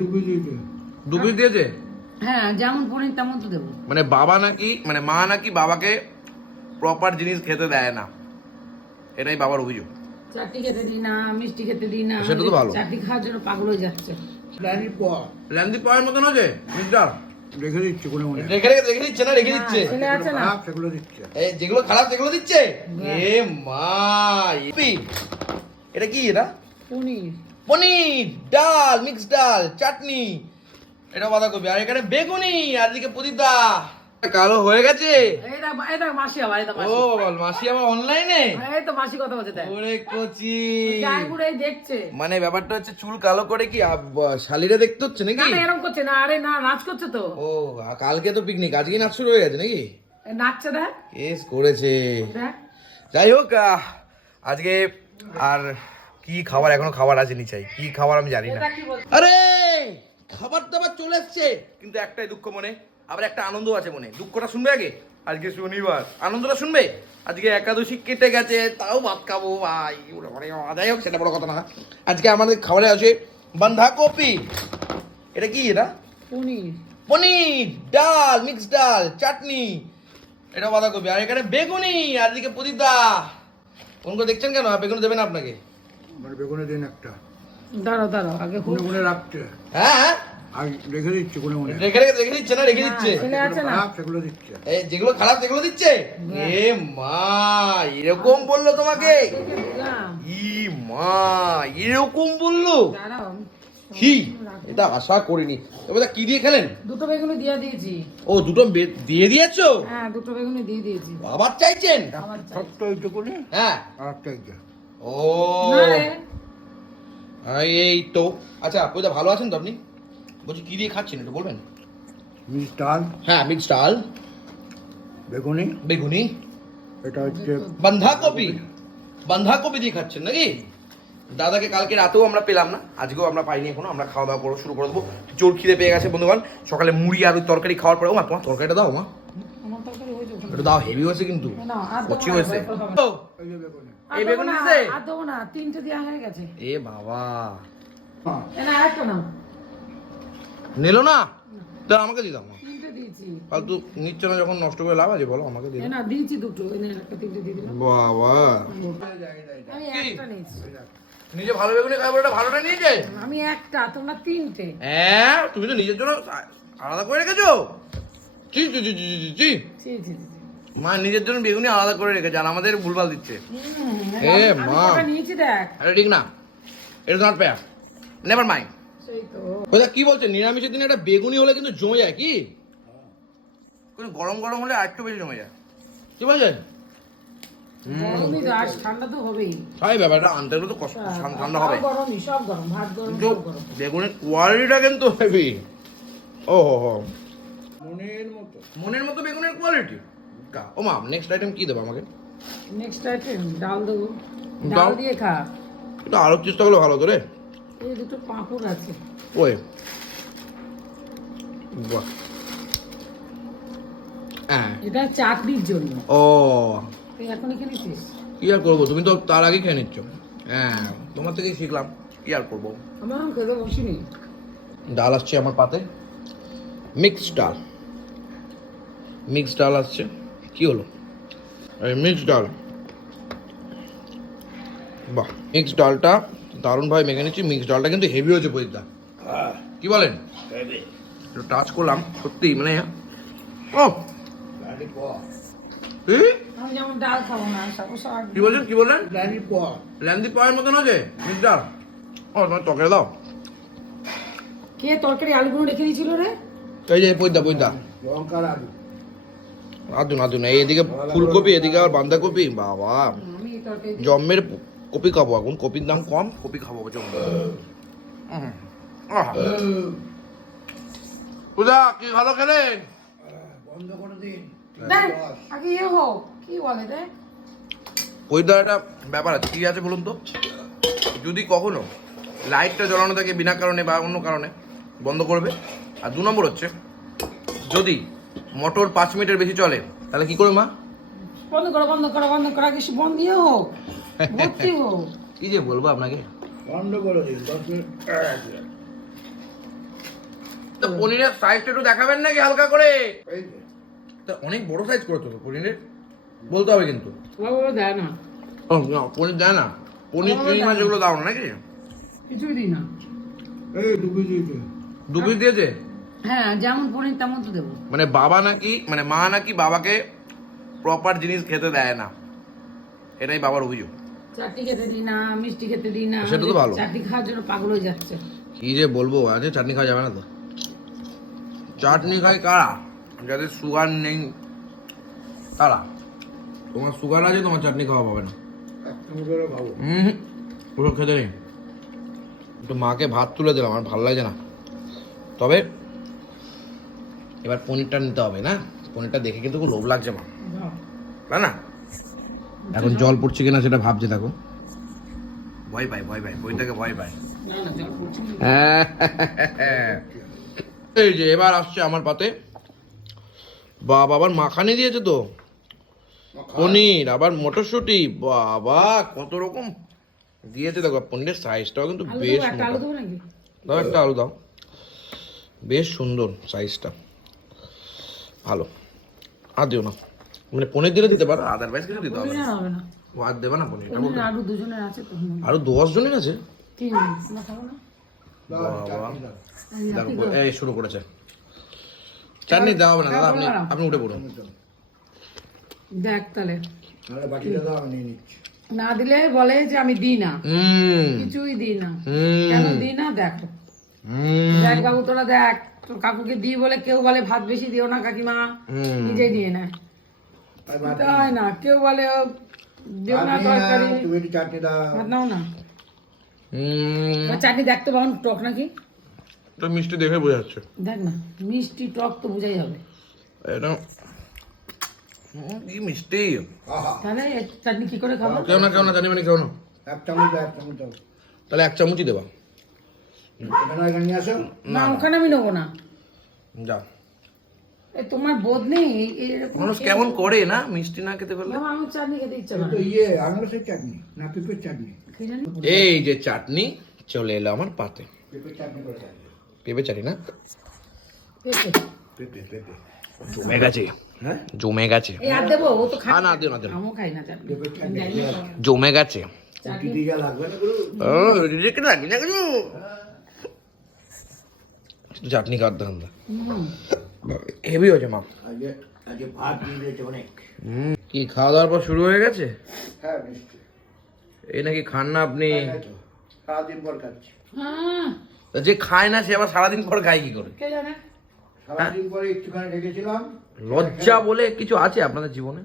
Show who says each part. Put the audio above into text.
Speaker 1: ডুবিয়ে দিয়েছে।
Speaker 2: হ্যাঁ যেমন পনির তেমন তো দেবো।
Speaker 3: মানে বাবা নাকি মানে মা নাকি বাবাকে প্রপার জিনিস খেতে দেয় না। এটাই বাবার অভিযোগ।
Speaker 2: চাটনি খেতে দিই না মিষ্টি খেতে দিই না
Speaker 3: সেটা তো ভালো।
Speaker 2: চাটনি খাওয়ার জন্য পাগল হয়ে যাচ্ছে।
Speaker 1: প্ল্যানের পর
Speaker 3: ল্যান্দি পয়ের মতন হচ্ছে মিস্টার
Speaker 1: রেখে দিচ্ছে কোনো মনে
Speaker 3: রেখে রেখে রেখে দিচ্ছে না রেখে দিচ্ছে।
Speaker 2: ছেলে আছে না।
Speaker 1: সেগুলো দিচ্ছে।
Speaker 3: এই যেগুলো খারাপ সেগুলো দিচ্ছে? এ মা ইপি। এটা কি এটা?
Speaker 2: পনির।
Speaker 3: পনির ডাল মিক্স ডাল চাটনি এটা বাঁধাকপি আর এখানে বেগুনি আর এদিকে প্রদীপদা কালো হয়ে গেছে। ও
Speaker 2: মাসি
Speaker 3: আবার অনলাইনে
Speaker 2: মাসি কথা বলছে
Speaker 3: ওরে কচি।
Speaker 2: দেখছে।
Speaker 3: মানে ব্যাপারটা হচ্ছে চুল কালো করে কি শালিরা দেখতে হচ্ছে নাকি?
Speaker 2: না এরকম করছে না। আরে না নাচ করছে তো।
Speaker 3: ও কালকে তো পিকনিক আজকে নাচ শুরু হয়ে গেছে নাকি?
Speaker 2: নাচছে দেখ।
Speaker 3: কেস করেছে। যাই হোক আজকে আর কি খাবার এখনও খাবার আসেনি চাই কি খাবার আমি জানি না। আরে খাবার দাবার চলে এসছে। কিন্তু একটাই দুঃখ মনে আবার একটা আনন্দ আছে মনে। দুঃখটা শুনবে আগে? আজকে শনিবার। আনন্দটা শুনবে? আজকে একাদশী কেটে গেছে তাও ভাত খাব ভাই। বাবারে যাই হোক সেটা বড় কথা না। আজকে আমাদের খাবারে আছে বাঁধাকপি এটা কি এটা?
Speaker 2: পনির।
Speaker 3: পনির ডাল মিক্স ডাল চাটনি। এটা বাঁধাকপি। আর এখানে বেগুনি আর এদিকে প্রদীপদা কোন করে দেখছেন কেন? বেগুনি দেবেন আপনাকে?
Speaker 1: মানে বেগুনে দিন একটা।
Speaker 2: দাঁড়াও দাঁড়াও আগে
Speaker 1: কোনে কোনে রাখছে
Speaker 3: হ্যাঁ হ্যাঁ।
Speaker 1: আর রেখে দিচ্ছে কোনো মনে
Speaker 3: রেখে রেখে রেখে দিচ্ছে না রেখে দিচ্ছে।
Speaker 2: ছেলে আছে না।
Speaker 1: সেগুলো দিচ্ছে।
Speaker 3: এই যেগুলো খারাপ সেগুলো দিচ্ছে? এ মা এরকম বলল তোমাকে? ই মা এরকম বলল?
Speaker 2: দাঁড়াও
Speaker 3: কি? এটা আশা করিনি। এবার কি দিয়ে খেলেন?
Speaker 2: দুটো বেগুনি দিয়ে দিয়েছি।
Speaker 3: ও দুটো দিয়ে দিয়েছ?
Speaker 2: হ্যাঁ দুটো বেগুনি দিয়ে দিয়েছি।
Speaker 3: আবার চাইছেন?
Speaker 2: আবার চাই।
Speaker 1: ছোট্ট এইটুকুনি
Speaker 3: হ্যাঁ।
Speaker 1: একটা এইটা
Speaker 3: ও। এই তো। আচ্ছা ওইটা ভালো আছেন তো আপনি? বলছি কি দিয়ে খাচ্ছেন একটু বলবেন?
Speaker 1: মিষ্টি ডাল।
Speaker 3: হ্যাঁ মিক্স ডাল।
Speaker 1: বেগুনি।
Speaker 3: বেগুনি।
Speaker 1: এটা হচ্ছে
Speaker 3: বাঁধাকপি বাঁধাকপি দিয়ে খাচ্ছেন নাকি? দাদাকে কালকে রাতেও আমরা পেলাম না। আজকেও আমরা পাইনি এখনও। আমরা খাওয়া দাওয়া করব শুরু করে দেবো। জোর খিদে পেয়ে গেছে বন্ধুগণ। সকালে মুড়ি আর ওই তরকারি খাওয়ার পরে মা তোমার তরকারিটা দাও মা।
Speaker 2: আমার তরকারি হয়েছে।
Speaker 3: দাও হেভি হয়েছে কিন্তু।
Speaker 2: না,
Speaker 3: কচি হয়েছে।
Speaker 1: এই যে বেগুনি
Speaker 2: আর
Speaker 3: এই
Speaker 2: দেবো
Speaker 3: বেগুন দিছে?
Speaker 2: আর দেবো না তিনটে দেওয়া হয়ে গেছে।
Speaker 3: এ বাবা।
Speaker 1: হ্যাঁ।
Speaker 2: না আরেকটা নাও।
Speaker 3: নিলো না? তা আমাকে দিয়ে দাও।
Speaker 2: তিনটে দিয়েছি।
Speaker 3: ফালতু নিচ্ছে না যখন নষ্ট করে লাভ আছে বলো আমাকে
Speaker 2: না দিয়েছি দুটো। এনে একটা তিনটে দিয়ে দিলাম।
Speaker 3: বাবা।
Speaker 2: আমি একটা নিয়েছি।
Speaker 3: নিজে ভালো বেগুনি খাবার ওটা ভালোটা নিয়েছে?
Speaker 2: আমি একটা তোমরা তিনটে।
Speaker 3: হ্যাঁ তুমি তো নিজের জন্য আলাদা করে রেখেছো?
Speaker 2: ছি, ছি।
Speaker 3: মা নিজের জন্য বেগুনি আলাদা করে রেখেছে আর আমাদের ভুলভাল দিচ্ছে। এ মা।
Speaker 2: নিয়েছি দেখ।
Speaker 3: আরে ঠিক না। এটা নট পেয়ার। নেভার মাইন্ড
Speaker 2: সেই তো।
Speaker 3: ওটা কি বলছেন নিরামিষের দিনে একটা বেগুনি হলে কিন্তু জমে যায় কি? কোনো গরম গরম হলে আর একটু বেশি জমে যায়। কি বলছেন
Speaker 2: ঠান্ডা তো হবেই।
Speaker 3: তাই ব্যাপারটা আনতে গেলে তো কষ্ট ঠান্ডা হবে।
Speaker 2: গরমই সব গরম ভাত গরম
Speaker 3: কিন্তু
Speaker 2: সব গরম।
Speaker 3: বেগুনের কোয়ালিটিটা কিন্তু হেভি ও হো হো।
Speaker 1: মনের মতো।
Speaker 3: মনের মতো বেগুনের কোয়ালিটি ও মা নেক্সট আইটেম কি দেবো আমাকে?
Speaker 2: নেক্সট আইটেম ডাল দেবো।
Speaker 3: ডাল?
Speaker 2: দিয়ে খা।
Speaker 3: একটু আলোর চেষ্টা করলে ভালো তো রে।
Speaker 2: এই দুটো পাঁপড় আছে।
Speaker 3: ওই। বাহ। হ্যাঁ।
Speaker 2: এটা চাকরির জন্য।
Speaker 3: ও।
Speaker 2: তুই খেয়েছিস?
Speaker 3: কি আর করব? তুমি তো তার আগে খেয়ে নিচ্ছ। হ্যাঁ তোমার থেকেই শিখলাম কি আর করব।
Speaker 2: আমার খেতে বসিনি
Speaker 3: ডাল আসছে আমার পাতে। মিক্স ডাল। মিক্স ডাল আসছে। কি হলো? মিক্স ডাল। বাহ মিক্স ডালটা দারুণভাবে মেখে নিচ্ছি। মিক্স ডালটা কিন্তু হেভি হয়েছে পরিদা কি বলেন? টাচ করলাম সত্যি মানে ও কি? বলছেন কি বললেন?
Speaker 1: পর
Speaker 3: মতন আছে মিক্স ডাল। ও তোমার তরকারি দাও।
Speaker 2: কে তরকারি আলুগুলো রেখে দিয়েছিল রে?
Speaker 3: এই যে পৈদা
Speaker 1: লঙ্কার আলু।
Speaker 3: আদুন আদুন এইদিকে ফুলকপি এদিকে আর বাঁধাকপি বাবা। জম্মের কপি খাব এখন কপির দাম কম কপি খাব জম। পূজা কি ভালো খেলেন
Speaker 1: বন্ধ করে দিন
Speaker 2: আগে ইয়ে হোক কি বলে রে
Speaker 3: একটা ব্যাপার আছে কি আছে বলুন তো? যদি কখনো লাইটটা জ্বলানো থাকে বিনা কারণে বা অন্য কারণে বন্ধ করবে। আর দু নম্বর হচ্ছে যদি মোটর পাঁচ মিনিটের বেশি চলে। তাহলে কি করবে মা?
Speaker 2: বন্ধ করো বন্ধ করো বন্ধ করো আগে সে বন্ধ ইয়ে হোক ভর্তি হোক।
Speaker 3: কি যে বলব আপনাকে?
Speaker 1: বন্ধ করে দিন দশ মিনিট
Speaker 3: তো পনিরের সাইজটা একটু দেখাবেন নাকি হালকা করে? তা অনেক বড় সাইজ করেছ তো পনিরের? বলতে হবে কিন্তু।
Speaker 2: দেয় না।
Speaker 3: পনির দেয় না। পনির চিংড়ি মাছ এগুলো দাও না নাকি?
Speaker 2: কিছুই দিই না।
Speaker 1: এই ডুবি দিয়েছে।
Speaker 3: দু পিস দিয়েছে?
Speaker 2: হ্যাঁ যেমন পনির তেমন তো দেবো।
Speaker 3: মানে বাবা নাকি মানে মা নাকি বাবাকে প্রপার জিনিস খেতে দেয় না। এটাই বাবার অভিযোগ।
Speaker 2: চাটনি খেতে দিই না মিষ্টি খেতে দিই না
Speaker 3: সেটা তো ভালো।
Speaker 2: চাটনি খাওয়ার জন্য পাগল হয়ে যাচ্ছে।
Speaker 3: কি যে বলব আজকে চাটনি খাওয়া যাবে না তো। চাটনি খাই কারা? যাদের সুগার নেই তারা। তোমার সুগার আছে তোমার চাটনি খাওয়া পাবে না। হুম পুরো খেতে নেই। একটু মাকে ভাত তুলে দিলাম আমার ভালো লাগে না। তবে এবার পনিরটা নিতে হবে না? পনিরটা দেখে কিন্তু খুব লোভ লাগছে মা। তাই না। এখন জল পড়ছে কিনা সেটা ভাবছে দেখো। ভয় পাই ভয় পাই বই থেকে ভয় পাই
Speaker 2: না না না।
Speaker 3: এই যে এবার আসছে আমার পাতে। বা বাবার মাখানি দিয়েছে তো। পনির আবার মটরশুঁটি। বাবা কত রকম। দিয়েছে দেখো পনিরের সাইজটাও কিন্তু বেশ দাও একটা আলু দাও। বেশ সুন্দর সাইজটা ভালো। আর দিও না। মানে পনির দিলে দিতে পারো। আদারওয়াইজ কিছু দিতে হবে না।
Speaker 2: আর হবে না।
Speaker 3: ও আর দেবে না
Speaker 2: পনির আলু দুজনের আছে তো।
Speaker 3: আরও দশ জনের আছে?
Speaker 2: তিন না খাব না। এই
Speaker 3: শুরু করেছে। চাটনি দেওয়া হবে না দাদা আপনি আপনি উঠে পড়ুন।
Speaker 2: দেখ তাহলে।
Speaker 1: তাহলে বাকিটা দাও আমি নিয়ে নিচ্ছি।
Speaker 2: না দিলে বলে যে আমি দিই না। কিছুই দিই না। কেন দিই না? দেখো।
Speaker 3: হুম।
Speaker 2: দেখ বাবু তোরা দেখ। তোর কাকুকে দিই বলে কেউ বলে ভাত বেশি দিও না কাকিমা।
Speaker 3: হুম।
Speaker 2: নিজেই নিয়ে হয় না। কেউ বলে দিও না তরকারি।
Speaker 1: তুমি একটু চাটনি দাও।
Speaker 2: ভাত নাও না? চাটনি দেখতে পাবো টক নাকি?
Speaker 3: তো মিষ্টি দেখে বোঝা যাচ্ছে।
Speaker 2: দেখ না মিষ্টি টক তো বোঝাই হবে।
Speaker 3: এটা কি মিষ্টি।
Speaker 2: তাহলে চাটনি কি করে খাব?
Speaker 3: কেউ না কেউ না জানি মানে কেউ না।
Speaker 1: এক চামচ দাও এক চামচ দাও।
Speaker 3: তাহলে এক চামচই দেবা।
Speaker 1: নিয়ে আসো।
Speaker 2: না ওখানে আমি নেব না।
Speaker 3: যা
Speaker 2: তোমার বোধ নেই এই-
Speaker 3: মানুষ কেমন করে না মিষ্টি না খেতে পারলে?
Speaker 2: আমার চাটনি খেতে ইচ্ছে
Speaker 1: এই
Speaker 2: করে
Speaker 1: ইয়ে আনারসের চাটনি না পেঁপের চাটনি।
Speaker 3: এই যে চাটনি চলে এলো আমার পাতে। পেঁপে চাটনি না?
Speaker 2: পেঁপে।
Speaker 1: পেঁপে পেঁপে।
Speaker 3: জমে গেছে।
Speaker 1: হ্যাঁ?
Speaker 3: জমে গেছে। না দিও না দিও। জমে গেছে।
Speaker 1: লাগবে না গুরু
Speaker 3: ও, রেখে রাখবি না কিছু? শুধু চাটনি খাওয়ার দাম। হেভি হয়েছে মা।
Speaker 1: আজকে আজকে ভাত দিয়ে দিয়েছে অনেক।
Speaker 3: কি খাওয়া দাওয়ার পর শুরু হয়ে গেছে?
Speaker 1: হ্যাঁ
Speaker 3: এই নাকি খান না আপনি?
Speaker 1: তাই তো, সারাদিন পর খাচ্ছি।
Speaker 2: হ্যাঁ।
Speaker 3: তা যে খায় না সে আবার সারাদিন পর খায় কি করে?
Speaker 2: কে জানে?
Speaker 1: সারাদিন পরে একটুখানি রেখেছিলাম।
Speaker 3: লজ্জা বলে কিছু আছে আপনাদের জীবনে?